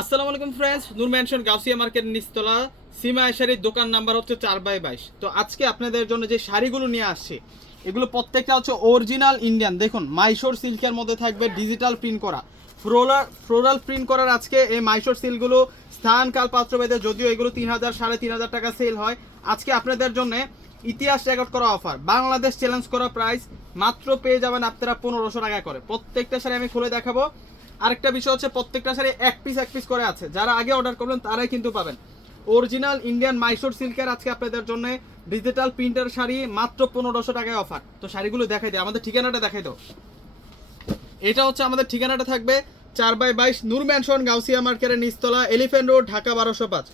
আসসালামু আলাইকুম friends Noor mansion Gausia market নিচতলা, সীমা শাড়ির দোকান নাম্বার হচ্ছে চার বাই বাইশ। তো আজকে আপনাদের জন্য যে শাড়িগুলো নিয়ে আসছি, এগুলো প্রত্যেকটা হচ্ছে অরিজিনাল ইন্ডিয়ান দেখুন মাইশোর সিল্কের মধ্যে থাকবে ডিজিটাল প্রিন্ট করা। ফ্লোরাল ফ্লোরাল প্রিন্ট করার আজকে এই মাইশোর সিল্কগুলো স্থান কাল পাত্র ভেদে যদিও এগুলো তিন হাজার, সাড়ে তিন হাজার টাকা সেল হয়। আজকে আপনাদের জন্য ইতিহাস রেকর্ড করা অফার বাংলাদেশ চ্যালেঞ্জ করা প্রাইস মাত্র পেয়ে যাবেন আপনারা পনেরোশো টাকা করে। প্রত্যেকটা শাড়ি আমি খুলে দেখাবো। আরেকটা বিষয় হচ্ছে প্রত্যেকটা শাড়ি এক পিস এক পিস করে আছে। যারা আগে অর্ডার করবেন, তারাই কিন্তু পাবেন। অরিজিনাল ইন্ডিয়ান মাইসোর সিল্কের আজকে আপনাদের জন্য ডিজিটাল প্রিন্টার শাড়ি মাত্র পনেরোশো টাকায় অফার তো শাড়িগুলো দেখাই দিই, আমাদের ঠিকানাটা দেখাই দাও। এটা হচ্ছে আমাদের ঠিকানাটা থাকবে চার বাই বাইশ নুর ম্যানশন গাউসিয়া মার্কেটের নিচতলা এলিফেন্ট রোড ঢাকা বারোশো পাঁচ।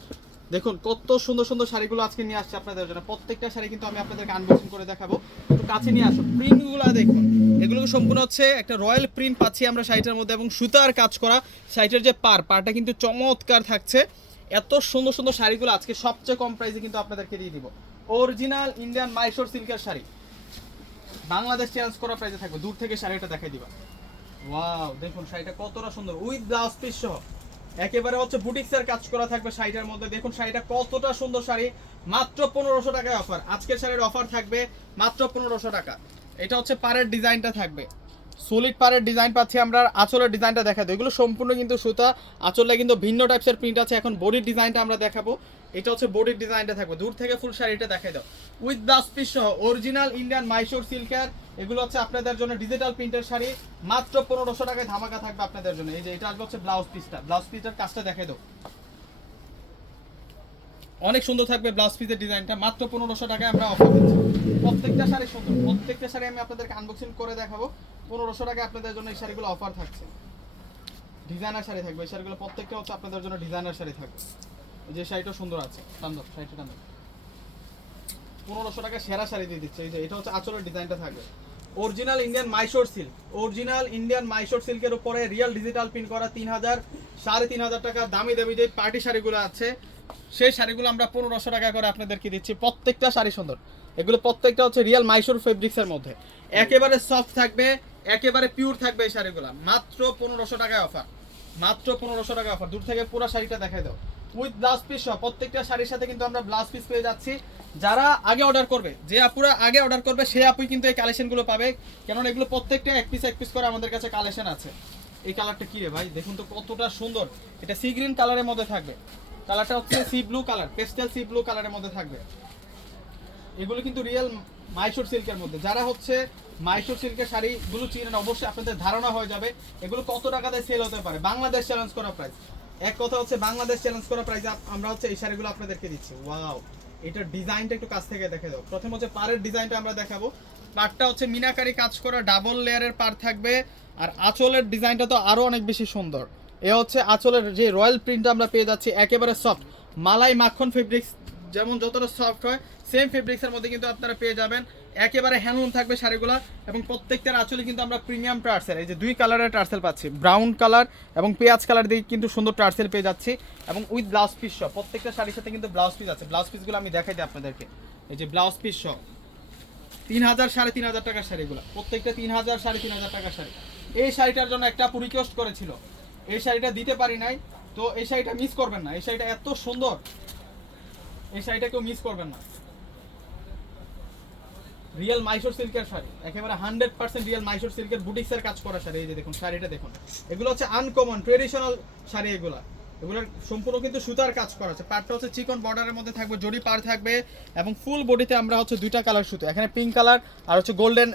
দেখুন, কত সুন্দর সুন্দর শাড়িগুলো আজকে নিয়ে আসছে আপনাদের জন্য। প্রত্যেকটা শাড়ি কিন্তু আমি আপনাদেরকে আনবক্সিং করে দেখাবো। একটু কাছে নিয়ে আসো প্রিন্টগুলো দেখুন। এগুলো সম্পূর্ণ হচ্ছে একটা রয়্যাল প্রিন্ট পাচ্ছি আমরা শাড়িটার মধ্যে এবং সুতার কাজ করা শাড়িটার যে পার, পারটা কিন্তু চমৎকার থাকছে। এত সুন্দর সুন্দর শাড়িগুলো আজকে সবচেয়ে কম প্রাইসে কিন্তু আপনাদেরকে দিয়ে দিব। অরিজিনাল ইন্ডিয়ান মাইশোর সিল্কের শাড়ি। বাংলাদেশ চেঞ্জ করা প্রাইসে থাকবে। দূর থেকে শাড়িটা দেখাই দিবা। ওয়াও দেখুন, শাড়িটা কতটা সুন্দর। উইথ ব্লাউজ পিস সহ। একেবারে হচ্ছে বুটিক্সের কাজ করা থাকবে শাড়িটার মধ্যে। দেখুন শাড়িটা কতটা সুন্দর শাড়ি। মাত্র পনেরোশো টাকায় অফার আজকের শাড়ির অফার থাকবে মাত্র পনেরোশো টাকা। এটা হচ্ছে পাড়ের ডিজাইনটা থাকবে। সলিড পাড়ের ডিজাইন পাচ্ছি আমরা আঁচলের ডিজাইনটা দেখাবো এগুলো সম্পূর্ণ কিন্তু সুতা, আঁচলে কিন্তু ভিন্ন টাইপসের প্রিন্ট আছে। এখন বডির ডিজাইনটা আমরা দেখাবো। এটা হচ্ছে বডির ডিজাইনটা থাকবে। দূর থেকে ফুল শাড়িটা দেখাই দাও। উইথ ব্লাউজ পিস সহ অরিজিনাল ইন্ডিয়ান মাইশোর সিল্কের এগুলো হচ্ছে আপনাদের জন্য ডিজিটাল প্রিন্টের শাড়ি। মাত্র পনেরোশো টাকায় ধামাকা থাকবে আপনাদের জন্য। এই যে এটা আসবে হচ্ছে ব্লাউজ পিসটা ব্লাউজ পিসটার কাজটা দেখাই দাও। অনেক সুন্দর থাকবে ব্লাউজ পিসের ডিজাইনটা মাত্র পনেরোশো টাকায় আমরা অফার দিচ্ছি। প্রত্যেকটা শাড়ি সুন্দর। প্রত্যেকটা শাড়ি আমি আপনাদেরকে আনবক্সিং করে দেখাবো। পনেরোশো টাকা আপনাদের জন্য এই শাড়িগুলো অফার থাকছে। ডিজাইনার শাড়ি থাকবে। এই শাড়িগুলো প্রত্যেকটা হচ্ছে আপনাদের জন্য ডিজাইনার শাড়ি থাকবে। যে শাড়িটা সুন্দর আছে টান্দব শাড়িটা টান্দব পনেরোশো টাকা সেরা শাড়ি দিয়ে দিচ্ছে। এই যে, এটা হচ্ছে আঁচলের ডিজাইনটা থাকবে। Original Indian Mysore silk original Indian Mysore সিল্কের উপরে রিয়েল ডিজিটাল প্রিন্ট করা তিন হাজার, সাড়ে তিন হাজার টাকা দামি দামি যে পার্টি শাড়িগুলো আছে, সেই শাড়িগুলো আমরা পনেরোশো টাকা করে আপনাদেরকে দিচ্ছি। প্রত্যেকটা শাড়ি সুন্দর। এগুলো প্রত্যেকটা হচ্ছে রিয়েল মাইশোর ফেব্রিক্সের মধ্যে। একেবারে সফট থাকবে একেবারে পিওর থাকবে এই শাড়িগুলো। মাত্র পনেরোশো টাকায় অফার মাত্র পনেরোশো টাকা অফার দূর থেকে পুরো শাড়িটা দেখাই দাও। উইথ ব্লাউজ পিস সহ প্রত্যেকটা শাড়ির সাথে কিন্তু আমরা ব্লাউজ পিস পেয়ে যাচ্ছি। যারা আগে অর্ডার করবে, যে আপুরা আগে অর্ডার করবে, সে আপুই কিন্তু এই কালেকশনগুলো পাবে। কেননা এগুলো প্রত্যেকটা এক পিস এক পিস করে আমাদের কাছে কালেকশন আছে। এই কালারটা কী রে ভাই? দেখুন তো কতটা সুন্দর। এটা সি গ্রিন কালারের মধ্যে থাকবে। কালারটা হচ্ছে sea blue colour pastel sea blue কালারের মধ্যে থাকবে। এগুলো কিন্তু রিয়েল মাইশোর সিল্কের মধ্যে। যারা হচ্ছে মাইশোর সিল্কের শাড়িগুলো চিনেন, অবশ্যই আপনাদের ধারণা হয়ে যাবে এগুলো কত টাকাতে সেল হতে পারে। বাংলাদেশ চ্যালেঞ্জ করা প্রাইস এক কথা হচ্ছে বাংলাদেশ চ্যালেঞ্জ করা প্রাইস আমরা হচ্ছে এই শাড়িগুলো আপনাদেরকে দিচ্ছি। ওয়াও এটার ডিজাইনটা একটু কাছ থেকে দেখে দাও। প্রথম হচ্ছে পাড়ের ডিজাইনটা আমরা দেখাবো। পাড়টা হচ্ছে মিনাকারি কাজ করা ডাবল লেয়ারের পাড় থাকবে। আর আঁচলের ডিজাইনটা তো আরও অনেক বেশি সুন্দর। এ হচ্ছে আঁচলের যে রয়্যাল প্রিন্টটা আমরা পেয়ে যাচ্ছি, একেবারে সফট মালাই মাখন ফেব্রিক্স যেমন যতটা সফট হয় সেম ফেব্রিক্সের মধ্যে কিন্তু আপনারা পেয়ে যাবেন। একেবারে হ্যান্ডলুম থাকবে শাড়িগুলো এবং প্রত্যেকটার আঁচলে কিন্তু আমরা প্রিমিয়াম টার্সেল, এই যে দুই কালারের টার্সেল পাচ্ছি ব্রাউন কালার এবং পেঁয়াজ কালার দিয়ে কিন্তু সুন্দর টার্সেল পেয়ে যাচ্ছি এবং উইথ ব্লাউজ পিস সহ, প্রত্যেকটা শাড়ির সাথে কিন্তু ব্লাউজ পিস আছে। ব্লাউজ পিসগুলো আমি দেখাই দিই আপনাদেরকে। এই যে ব্লাউজ পিস সহ, তিন হাজার সাড়ে তিন হাজার টাকার শাড়িগুলো, প্রত্যেকটা তিন হাজার সাড়ে তিন হাজার টাকার শাড়ি। এই শাড়িটার জন্য একটা রিকোয়েস্ট করেছিল। এই শাড়িটা দিতে পারি নাই, তো এই শাড়িটা মিস করবেন না। এই শাড়িটা এত সুন্দর এই শাড়িটা কেউ মিস করবেন না। রিয়েল মাইশোর সিল্কের শাড়ি। একেবারে হান্ড্রেড পার্সেন্ট রিয়েল মাইশোর সিল্কের বুটিক্সের কাজ করা শাড়ি। এই যে দেখুন, শাড়িটা দেখুন। এগুলো হচ্ছে আনকমন ট্রেডিশনাল শাড়ি এগুলা। এগুলোর সম্পূর্ণ কিন্তু সুতার কাজ করা আছে। পাড়টা হচ্ছে চিকন বর্ডারের মধ্যে থাকবে, জরি পাড় থাকবে এবং ফুল বডিতে আমরা হচ্ছে দুইটা কালার সুতো। এখানে পিঙ্ক কালার আর হচ্ছে গোল্ডেন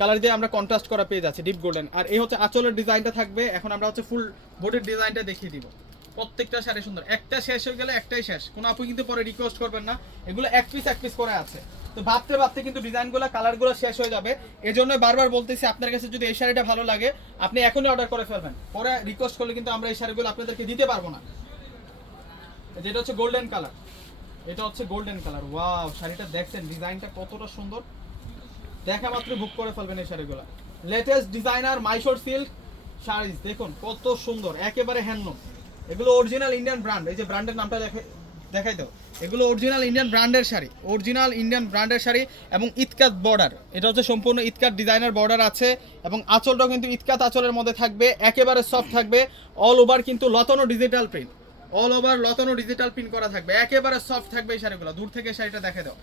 কালার দিয়ে আমরা কন্ট্রাস্ট করা পেয়ে যাচ্ছি ডিপ গোল্ডেন আর এই হচ্ছে আঁচলের ডিজাইনটা থাকবে। এখন আমরা হচ্ছে ফুল বডির ডিজাইনটা দেখিয়ে দিব। প্রত্যেকটা শাড়ি সুন্দর। একটা শেষ হয়ে গেলে একটাই শেষ। কোনো আপু কিন্তু পরে রিকোয়েস্ট করবেন না। এগুলো এক পিস এক পিস করে আছে। তো ভাবতে ভাবতে কিন্তু ডিজাইনগুলো কালারগুলো শেষ হয়ে যাবে। এই জন্য বারবার বলতেছি, আপনার কাছে যদি এই শাড়িটা ভালো লাগে, আপনি এখনই অর্ডার করে ফেলবেন। পরে রিকোয়েস্ট করলে কিন্তু আমরা এই শাড়িগুলো আপনাদেরকে দিতে পারব না। যেটা হচ্ছে গোল্ডেন কালার এটা হচ্ছে গোল্ডেন কালার ওয়াও শাড়িটা দেখছেন, ডিজাইনটা কতটা সুন্দর। দেখা মাত্র বুক করে ফেলবেন এই শাড়িগুলো। Latest designer Mysore silk saris, দেখুন কত সুন্দর, একেবারে হ্যান্ডলুম এগুলো অরিজিনাল ইন্ডিয়ান ব্র্যান্ড এই যে ব্র্যান্ডের নামটা দেখে দেখাই দাও এগুলো অরিজিনাল ইন্ডিয়ান ব্র্যান্ডের শাড়ি। অরিজিনাল ইন্ডিয়ান ব্র্যান্ডের শাড়ি এবং ইতকাত বর্ডার এটা হচ্ছে সম্পূর্ণ ইতকাত ডিজাইনার বর্ডার আছে এবং আঁচলটাও কিন্তু ইতকাত আঁচলের মধ্যে থাকবে, একেবারে সফট থাকবে। অল ওভার কিন্তু লতানো ডিজিটাল প্রিন্ট অল ওভার লতানো ডিজিটাল প্রিন্ট করা থাকবে। একেবারে সফট থাকবে এই শাড়িগুলো। দূর থেকে শাড়িটা দেখে দাও।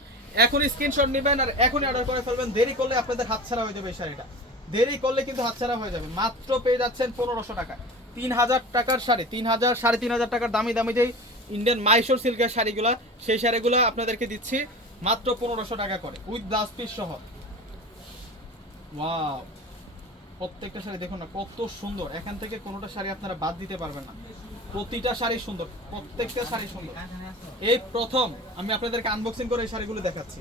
এখনই স্ক্রিনশট নেবেন আর এখনই অর্ডার করে ফেলবেন। দেরি করলে আপনাদের হাতছাড়া হয়ে যাবে এই শাড়িটা। দেরি করলে কিন্তু হাতছাড়া হয়ে যাবে। মাত্র পেয়ে যাচ্ছেন পনেরোশো টাকা তিন হাজার টাকার শাড়ি তিন হাজার সাড়ে তিন হাজার টাকার দামি দামি যেই ইন্ডিয়ান মাইশোর সিল্কের শাড়িগুলো, সেই শাড়িগুলো আপনাদেরকে দিচ্ছি মাত্র পনেরোশো টাকা করে উইথ ব্লাউজ পিস সহ। ওয়াও প্রত্যেকটা শাড়ি দেখুন না, কত সুন্দর। এখান থেকে কোনোটা শাড়ি আপনারা বাদ দিতে পারবেন না। প্রতিটা শাড়ি সুন্দর, প্রত্যেকটা শাড়ি সুন্দর। এই প্রথম আমি আপনাদেরকে আনবক্সিং করে এই শাড়িগুলো দেখাচ্ছি।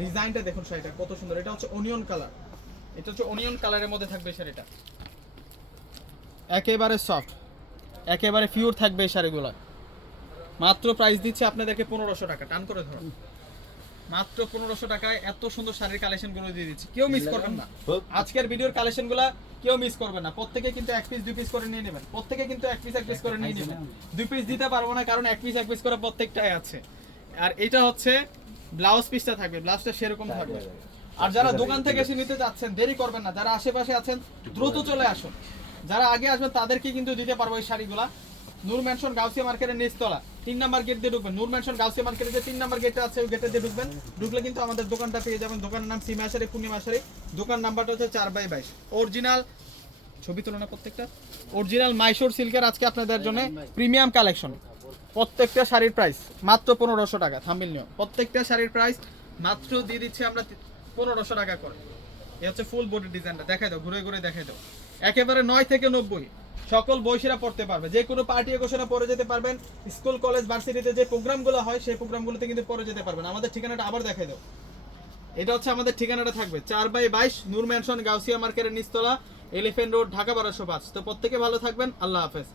ডিজাইনটা দেখুন শাড়িটা, কত সুন্দর। এটা হচ্ছে অনিয়ন কালার এটা হচ্ছে অনিয়ন কালারের মধ্যে থাকবে শাড়িটা। একেবারে সফট একেবারে পিওর থাকবে এই শাড়িগুলো। মাত্র প্রাইস দিচ্ছে আপনাদেরকে পনেরোশো টাকা টান করে ধরুন মাত্র পনেরোশো টাকায় এত সুন্দর শাড়ির কালেকশনগুলো দিয়ে দিচ্ছি। কেউ মিস করবেন না। আজকের ভিডিওর কালেকশনগুলা কেউ মিস করবেন না। প্রত্যেকে কিন্তু এক পিস দুই পিস করে নিয়ে নেবেন। প্রত্যেকে কিন্তু এক পিস এক পিস করে নিয়ে নেবেন। দুই পিস দিতে পারব না কারণ এক পিস এক পিস করে প্রত্যেকটাই আছে। আর এটা হচ্ছে ব্লাউজ পিসটা থাকবে। ব্লাউজটা সেরকম থাকবে। আর যারা দোকান থেকে এসে নিতে যাচ্ছেন দেরি করবেন না। যারা আশেপাশে আছেন দ্রুত চলে আসুন। যারা আগে আসবেন তাদেরকে কিন্তু দিতে পারব এই শাড়িগুলা। নূর ম্যানশন গাউসিয়া মার্কেটের নিচতলা। তিন নাম্বার গেট দিয়ে ঢুকবেন। নূর ম্যানশন গাউসিয়া মার্কেটের যে তিন নাম্বার গেটটা আছে, ওই গেটে দিয়ে ঢুকবেন। ঢুকলে কিন্তু আমাদের দোকানটা পেয়ে যাবেন। দোকানের নাম সিমা আশারি পূর্ণিমা আশারি দোকান নাম্বারটা হচ্ছে চার বাই বাইশ। অরিজিনাল ছবি তুলনা প্রত্যেকটা। অরিজিনাল মাইশোর সিল্কের আজকে আপনাদের জন্য প্রিমিয়াম কালেকশন প্রত্যেকটা শাড়ির প্রাইস মাত্র পনেরোশো টাকা থাম্বিল নিয়ম। প্রত্যেকটা শাড়ির প্রাইস মাত্র দিয়ে দিচ্ছি আমরা পনেরোশো টাকা করে। এ হচ্ছে ফুল বডি ডিজাইনটা দেখাই দাও, ঘুরে ঘুরে দেখাই দাও। একেবারে নয় থেকে নব্বই। সকল বয়সীরা পড়তে পারবে। যে কোনো পার্টি একোশনে পড়ে যেতে পারবেন। স্কুল, কলেজ, ভার্সিটিতে যে প্রোগ্রামগুলো হয়, সেই প্রোগ্রামগুলোতে কিন্তু পড়ে যেতে পারবেন। আমাদের ঠিকানাটা আবার দেখাই দাও। এটা হচ্ছে আমাদের ঠিকানাটা থাকবে। চার বাই বাইশ, নূর ম্যানশন গাউসিয়া মার্কেটের নিস্তলা এলিফেন্ট রোড, ঢাকা বারোশো পাঁচ। তো প্রত্যেকে ভালো থাকবেন। আল্লাহ হাফেজ।